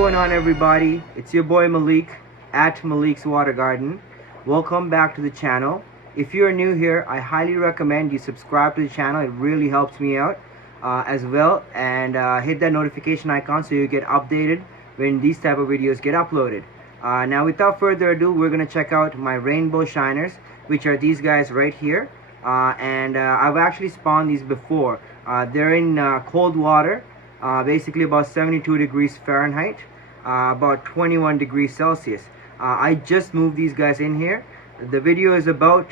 going on, everybody? It's your boy Malik at Malik's Water Garden. Welcome back to the channel. If you're new here, I highly recommend you subscribe to the channel. It really helps me out as well, and hit that notification icon so you get updated when these type of videos get uploaded. Now without further ado, we're gonna check out my rainbow shiners, which are these guys right here. I've actually spawned these before. They're in cold water, basically about 72 degrees Fahrenheit, about 21 degrees Celsius. I just moved these guys in here. The video is about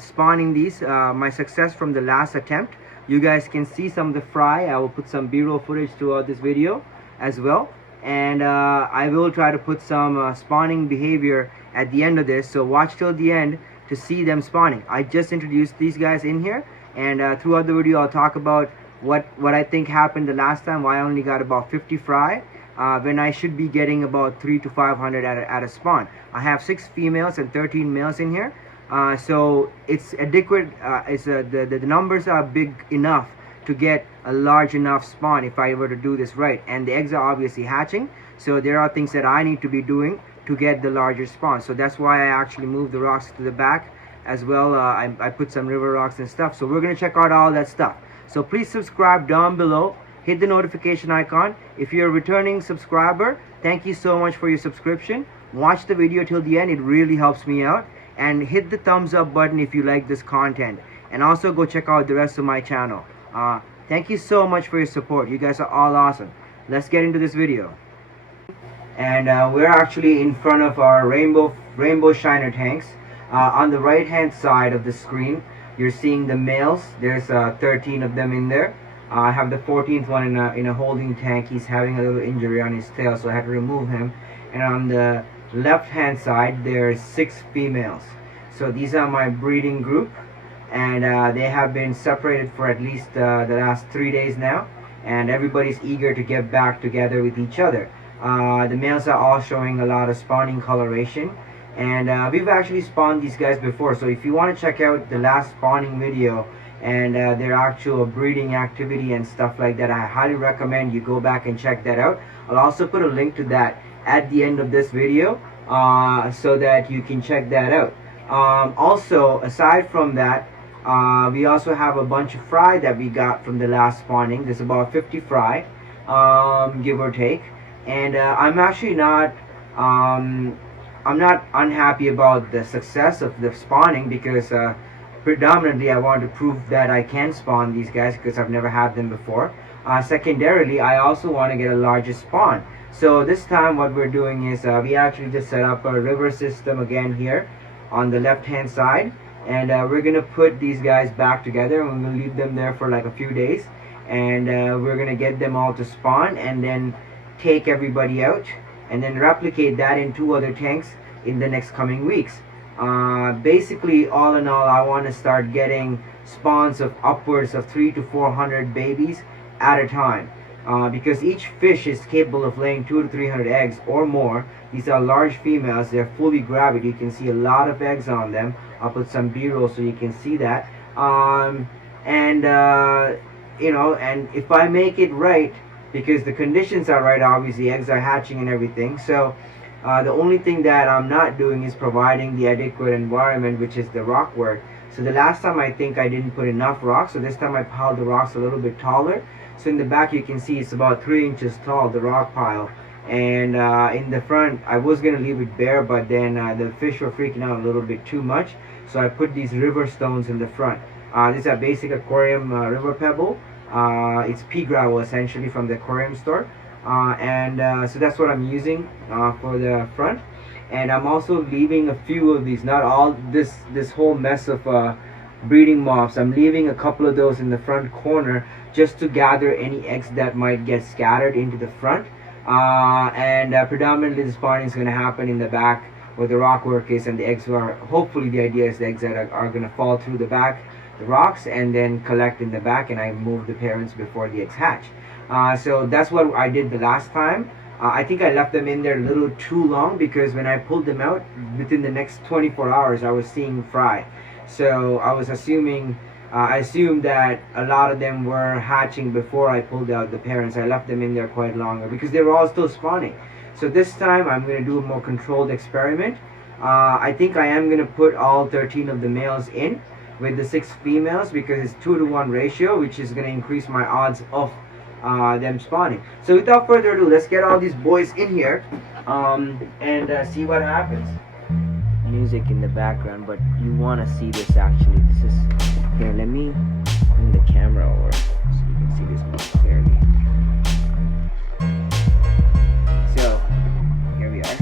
spawning these, my success from the last attempt. You guys can see some of the fry. I will put some b-roll footage throughout this video as well, and I will try to put some spawning behavior at the end of this, so watch till the end to see them spawning. I just introduced these guys in here, and throughout the video I'll talk about what I think happened the last time, why I only got about 50 fry when I should be getting about 300 to 500 at a spawn. I have 6 females and 13 males in here, so it's adequate. The numbers are big enough to get a large enough spawn if I were to do this right, and the eggs are obviously hatching, so there are things that I need to be doing to get the larger spawn. So that's why I actually moved the rocks to the back as well. I put some river rocks and stuff, so we're gonna check out all that stuff. So please subscribe down below, hit the notification icon. If you're a returning subscriber, thank you so much for your subscription. Watch the video till the end, it really helps me out. And hit the thumbs up button if you like this content. And also go check out the rest of my channel. Thank you so much for your support. You guys are all awesome. Let's get into this video. And we're actually in front of our rainbow shiner tanks. On the right hand side of the screen, you're seeing the males. There's 13 of them in there. I have the 14th one in a holding tank. He's having a little injury on his tail, so I had to remove him. And on the left hand side, there's 6 females. So these are my breeding group, and they have been separated for at least the last 3 days now, and everybody's eager to get back together with each other. The males are all showing a lot of spawning coloration, and we've actually spawned these guys before, so if you want to check out the last spawning video and their actual breeding activity and stuff like that, I highly recommend you go back and check that out. I'll also put a link to that at the end of this video so that you can check that out. Also, aside from that, we also have a bunch of fry that we got from the last spawning. There's about 50 fry, give or take, and I'm actually not I'm not unhappy about the success of the spawning, because predominantly I want to prove that I can spawn these guys, because I've never had them before. Secondarily, I also want to get a larger spawn. So this time what we're doing is we actually just set up a river system again here on the left hand side, and we're gonna put these guys back together, and we're gonna leave them there for like a few days, and we're gonna get them all to spawn and then take everybody out and then replicate that in 2 other tanks in the next coming weeks. Basically, all in all, I want to start getting spawns of upwards of 300 to 400 babies at a time, because each fish is capable of laying 200 to 300 eggs or more. These are large females. They're fully gravid. You can see a lot of eggs on them. I'll put some b-roll so you can see that. You know, and if I make it right, because the conditions are right, obviously eggs are hatching and everything, so the only thing that I'm not doing is providing the adequate environment, which is the rock work. So the last time I think I didn't put enough rocks, so this time I piled the rocks a little bit taller. So in the back you can see it's about 3 inches tall, the rock pile, and in the front I was gonna leave it bare, but then the fish were freaking out a little bit too much, so I put these river stones in the front. These are basic aquarium river pebble. It's pea gravel essentially from the aquarium store, so that's what I'm using for the front. And I'm also leaving a few of these, not all this whole mess of breeding moths. I'm leaving a couple of those in the front corner just to gather any eggs that might get scattered into the front, predominantly the spawning is going to happen in the back where the rock work is, and the eggs are, hopefully the idea is the eggs that are going to fall through the back, the rocks, and then collect in the back, and I move the parents before the eggs hatch. So that's what I did the last time. I think I left them in there a little too long, because when I pulled them out within the next 24 hours I was seeing fry, so I was assuming I assumed that a lot of them were hatching before I pulled out the parents. I left them in there quite longer because they were all still spawning. So this time I'm going to do a more controlled experiment. I think I am going to put all 13 of the males in with the 6 females because it's 2-to-1 ratio, which is going to increase my odds of them spawning. So without further ado, let's get all these boys in here and see what happens. Music in the background, but you want to see this actually. This is here. Let me bring the camera over so you can see this more clearly. So here we are.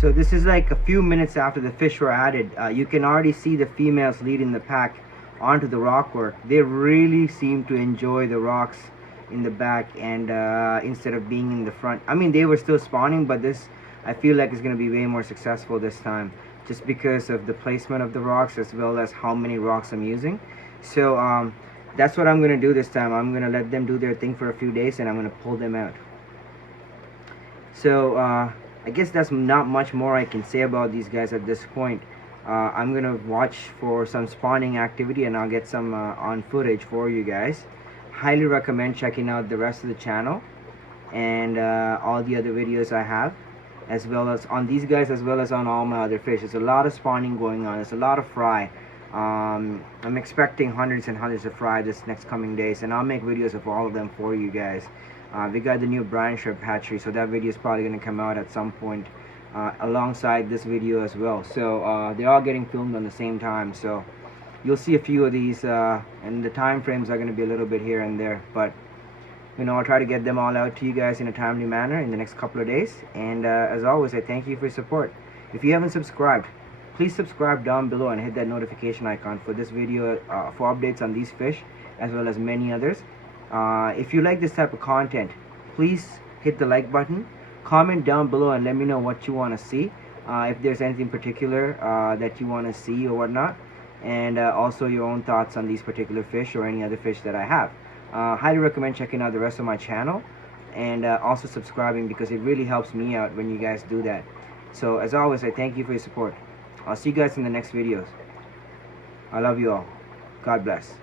So this is like a few minutes after the fish were added. You can already see the females leading the pack onto the rock work. They really seem to enjoy the rocks in the back and instead of being in the front. I mean, they were still spawning, but this I feel like is going to be way more successful this time just because of the placement of the rocks as well as how many rocks I'm using. So that's what I'm going to do this time. I'm going to let them do their thing for a few days and I'm going to pull them out. So I guess that's not much more I can say about these guys at this point. I'm gonna watch for some spawning activity and I'll get some on footage for you guys. Highly recommend checking out the rest of the channel and all the other videos I have, as well as on these guys as well as on all my other fish. There's a lot of spawning going on. There's a lot of fry. I'm expecting hundreds and hundreds of fry this next coming days, and I'll make videos of all of them for you guys. We got the new brine shrimp hatchery, so that video is probably going to come out at some point alongside this video as well. So they're all getting filmed on the same time, so you'll see a few of these and the time frames are going to be a little bit here and there, but you know, I'll try to get them all out to you guys in a timely manner in the next couple of days. And as always, I thank you for your support. If you haven't subscribed, please subscribe down below and hit that notification icon for this video for updates on these fish as well as many others. If you like this type of content, please hit the like button, comment down below and let me know what you want to see, if there's anything particular that you want to see or whatnot, and also your own thoughts on these particular fish or any other fish that I have. Highly recommend checking out the rest of my channel and also subscribing because it really helps me out when you guys do that. So as always, I thank you for your support. I'll see you guys in the next videos. I love you all. God bless.